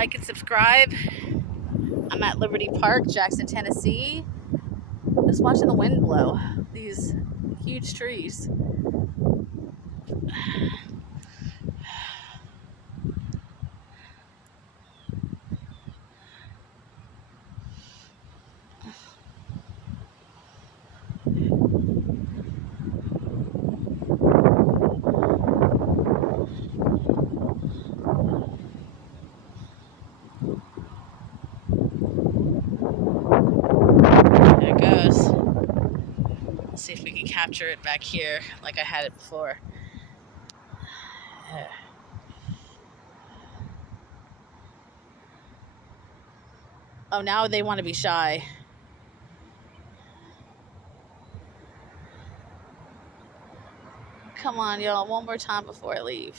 like and subscribe. I'm at Liberty Park, Jackson, Tennessee. Just watching the wind blow these huge trees. There it goes. Let's see if we can capture it back here like I had it before. Oh, now they want to be shy. Come on, y'all. One more time before I leave.